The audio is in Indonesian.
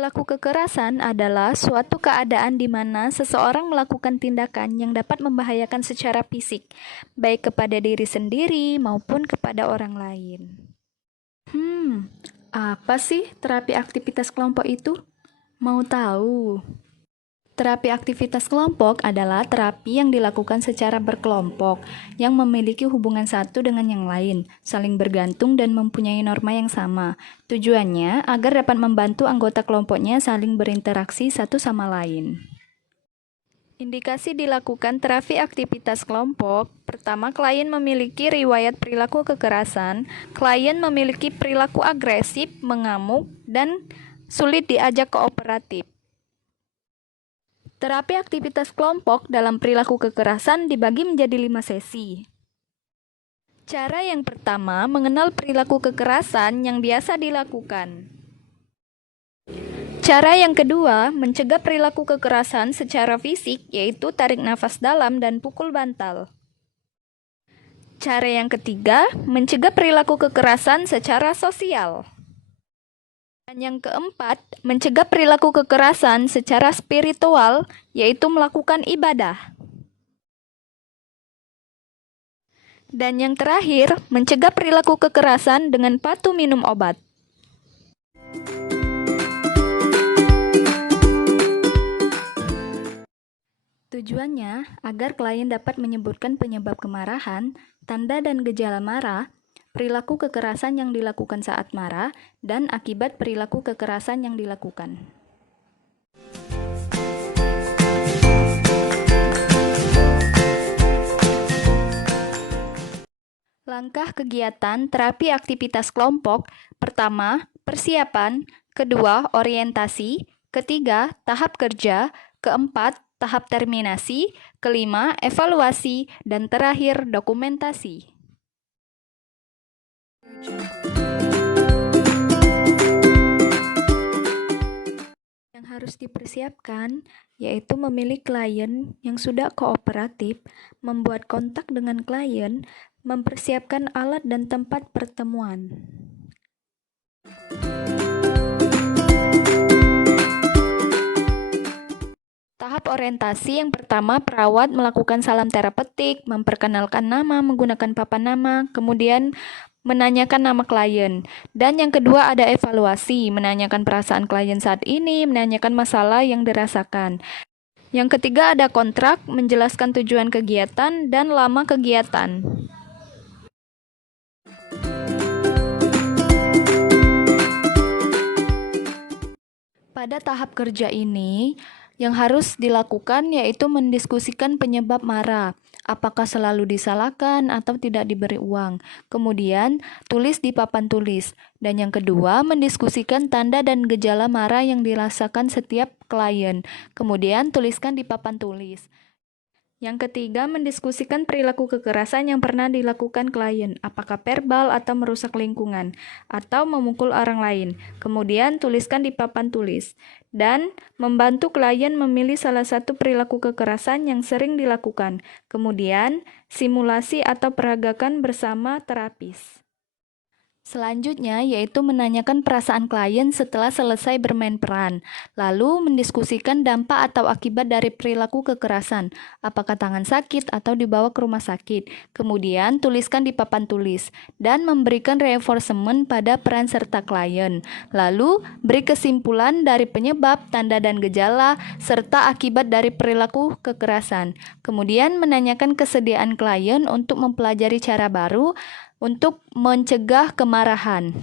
Perilaku kekerasan adalah suatu keadaan di mana seseorang melakukan tindakan yang dapat membahayakan secara fisik, baik kepada diri sendiri maupun kepada orang lain. Apa sih terapi aktivitas kelompok itu? Mau tahu? Terapi aktivitas kelompok adalah terapi yang dilakukan secara berkelompok, yang memiliki hubungan satu dengan yang lain, saling bergantung dan mempunyai norma yang sama. Tujuannya agar dapat membantu anggota kelompoknya saling berinteraksi satu sama lain. Indikasi dilakukan terapi aktivitas kelompok. Pertama, klien memiliki riwayat perilaku kekerasan, klien memiliki perilaku agresif, mengamuk, dan sulit diajak kooperatif. Terapi aktivitas kelompok dalam perilaku kekerasan dibagi menjadi 5 sesi. Cara yang pertama, mengenal perilaku kekerasan yang biasa dilakukan. Cara yang kedua, mencegah perilaku kekerasan secara fisik, yaitu tarik nafas dalam dan pukul bantal. Cara yang ketiga, mencegah perilaku kekerasan secara sosial. Dan yang keempat, mencegah perilaku kekerasan secara spiritual, yaitu melakukan ibadah. Dan yang terakhir, mencegah perilaku kekerasan dengan patuh minum obat. Tujuannya agar klien dapat menyebutkan penyebab kemarahan, tanda dan gejala marah, perilaku kekerasan yang dilakukan saat marah, dan akibat perilaku kekerasan yang dilakukan. Langkah kegiatan terapi aktivitas kelompok: pertama, persiapan; kedua, orientasi; ketiga, tahap kerja; keempat, tahap terminasi; kelima, evaluasi; dan terakhir, dokumentasi. Yang harus dipersiapkan yaitu memilih klien yang sudah kooperatif, membuat kontak dengan klien, mempersiapkan alat dan tempat pertemuan. Tahap orientasi yang pertama, perawat melakukan salam terapeutik, memperkenalkan nama menggunakan papan nama, kemudian menanyakan nama klien. Dan yang kedua ada evaluasi, menanyakan perasaan klien saat ini, menanyakan masalah yang dirasakan. Yang ketiga ada kontrak, menjelaskan tujuan kegiatan dan lama kegiatan. Pada tahap kerja ini, yang harus dilakukan yaitu mendiskusikan penyebab marah, apakah selalu disalahkan atau tidak diberi uang. Kemudian, tulis di papan tulis. Dan yang kedua, mendiskusikan tanda dan gejala marah yang dirasakan setiap klien. Kemudian, tuliskan di papan tulis. Yang ketiga, mendiskusikan perilaku kekerasan yang pernah dilakukan klien, apakah verbal atau merusak lingkungan, atau memukul orang lain. Kemudian, tuliskan di papan tulis. Dan membantu klien memilih salah satu perilaku kekerasan yang sering dilakukan. Kemudian, simulasi atau peragakan bersama terapis. Selanjutnya, yaitu menanyakan perasaan klien setelah selesai bermain peran, lalu mendiskusikan dampak atau akibat dari perilaku kekerasan, apakah tangan sakit atau dibawa ke rumah sakit. Kemudian, tuliskan di papan tulis, dan memberikan reinforcement pada peran serta klien. Lalu, beri kesimpulan dari penyebab, tanda dan gejala, serta akibat dari perilaku kekerasan. Kemudian, menanyakan kesediaan klien untuk mempelajari cara baru untuk mencegah kemarahan.